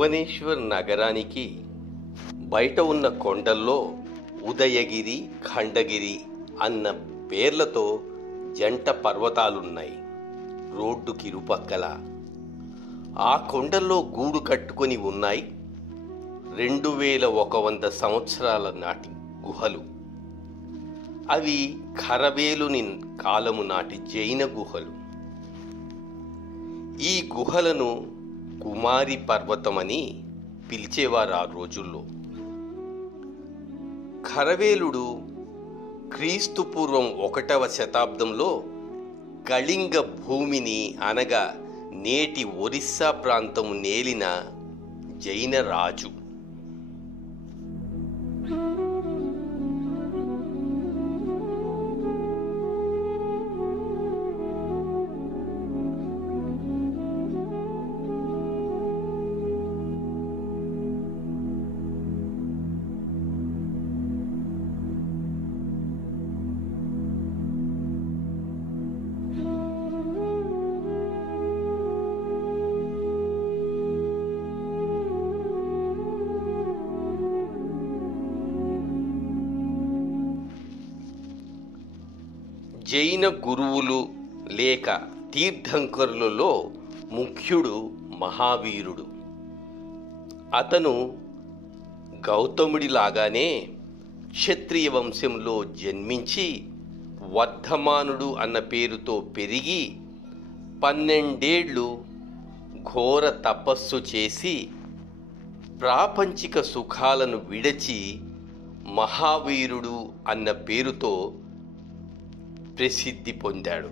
భువనేశ్వర్ నగరానికి బయట ఉన్న కొండల్లో ఉదయగిరి, ఖండగిరి అన్న పేర్లతో జంట పర్వతాలున్నాయి రోడ్డుకి ఇరుపక్కల. ఆ కొండల్లో గూడు కట్టుకొని ఉన్నాయి 2100 సంవత్సరాల నాటి గుహలు. అవి ఖరవేలుని కాలము నాటి జైన గుహలు. ఈ గుహలను కుమారి పర్వతమని పిలిచేవారు ఆ రోజుల్లో. ఖరవేలుడు క్రీస్తుపూర్వం 1వ శతాబ్దంలో కళింగ భూమిని అనగా నేటి ఒరిస్సా ప్రాంతం నేలిన జైన రాజు. జైన గురువులు లేక తీర్థంకరులలో ముఖ్యుడు మహావీరుడు. అతను గౌతముడిలాగానే క్షత్రియ వంశంలో జన్మించి వర్ధమానుడు అన్న పేరుతో పెరిగి 12 ఏళ్ళు ఘోర తపస్సు చేసి ప్రాపంచిక సుఖాలను విడచి మహావీరుడు అన్న పేరుతో ప్రసిద్ధి పొందాడు.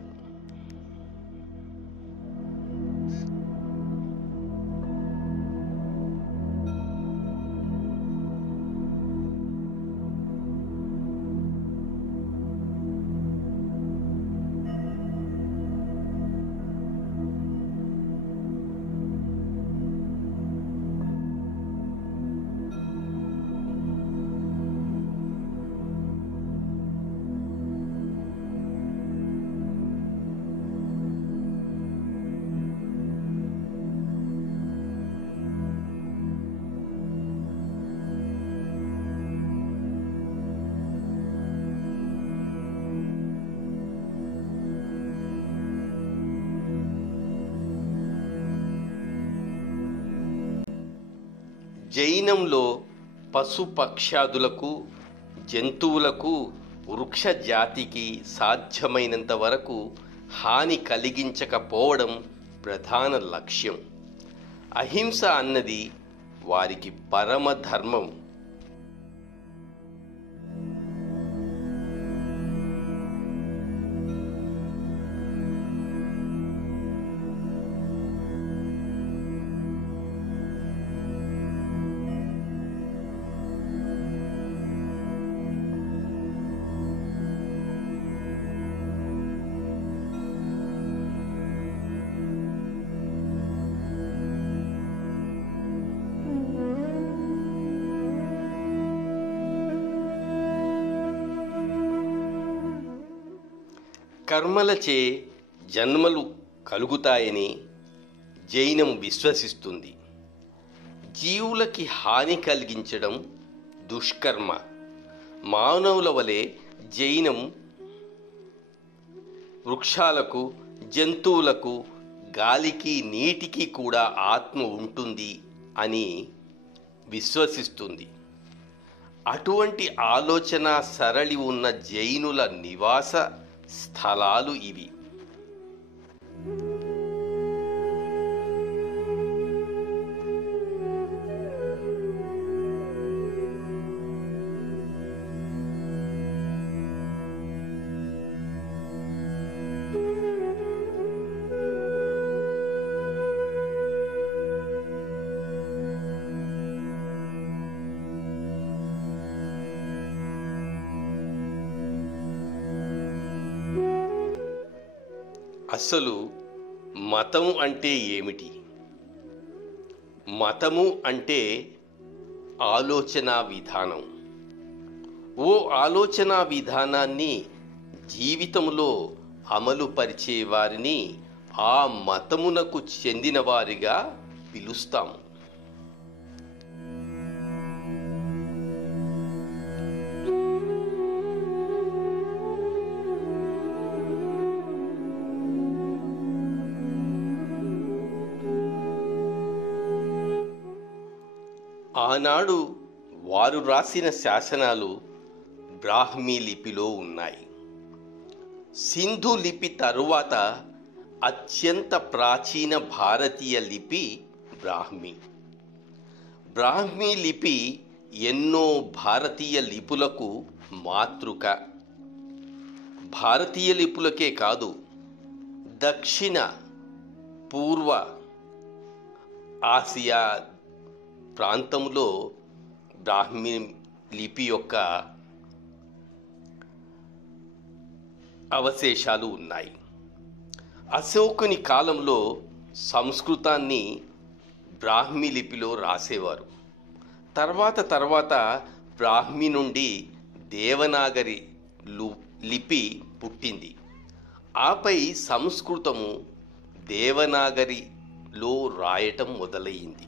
జైనంలో పశుపక్షాదులకు, జంతువులకు, వృక్ష జాతికి సాధ్యమైనంత వరకు హాని కలిగించకపోవడం ప్రధాన లక్ష్యం. అహింస అన్నది వారికి పరమధర్మం. కర్మలచే జన్మలు కలుగుతాయని జైనం విశ్వసిస్తుంది. జీవులకి హాని కలిగించడం దుష్కర్మ. మానవుల వలె జైనం వృక్షాలకు, జంతువులకు, గాలికి, నీటికి కూడా ఆత్మ ఉంటుంది అని విశ్వసిస్తుంది. అటువంటి ఆలోచన సరళి ఉన్న జైనుల నివాస స్థలాలు ఇవి. అసలు మతం అంటే ఏమిటి? మతము అంటే ఆలోచన విధానం. ఓ ఆలోచన విధానాన్ని జీవితంలో అమలు పరిచే వారిని ఆ మతమునకు చెందిన వారిగా పిలుస్తాము. ఆనాడు వారు రాసిన శాసనాలు బ్రాహ్మీ లిపిలో ఉన్నాయి. సింధు లిపి తరువాత అత్యంత ప్రాచీన భారతీయ లిపి బ్రాహ్మీ. బ్రాహ్మీ లిపి ఎన్నో భారతీయ లిపులకు మాతృక. భారతీయ లిపులకే కాదు, దక్షిణ పూర్వ ఆసియా ప్రాంతంలో బ్రాహ్మీ లిపి యొక్క అవశేషాలు ఉన్నాయి. అశోకుని కాలంలో సంస్కృతాన్ని బ్రాహ్మీ లిపిలో రాసేవారు. తర్వాత బ్రాహ్మీ నుండి దేవనాగరి లిపి పుట్టింది. ఆపై సంస్కృతము దేవనాగరిలో రాయటం మొదలైంది.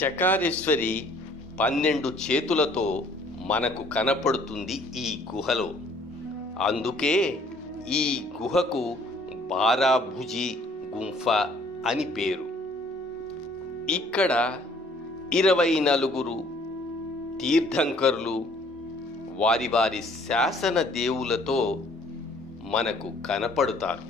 చకారేశ్వరి 12 చేతులతో మనకు కనపడుతుంది ఈ గుహలో. అందుకే ఈ గుహకు బారాభుజి గుంఫ అని పేరు. ఇక్కడ 24 తీర్థంకరులు వారి వారి శాసన దేవులతో మనకు కనపడుతారు.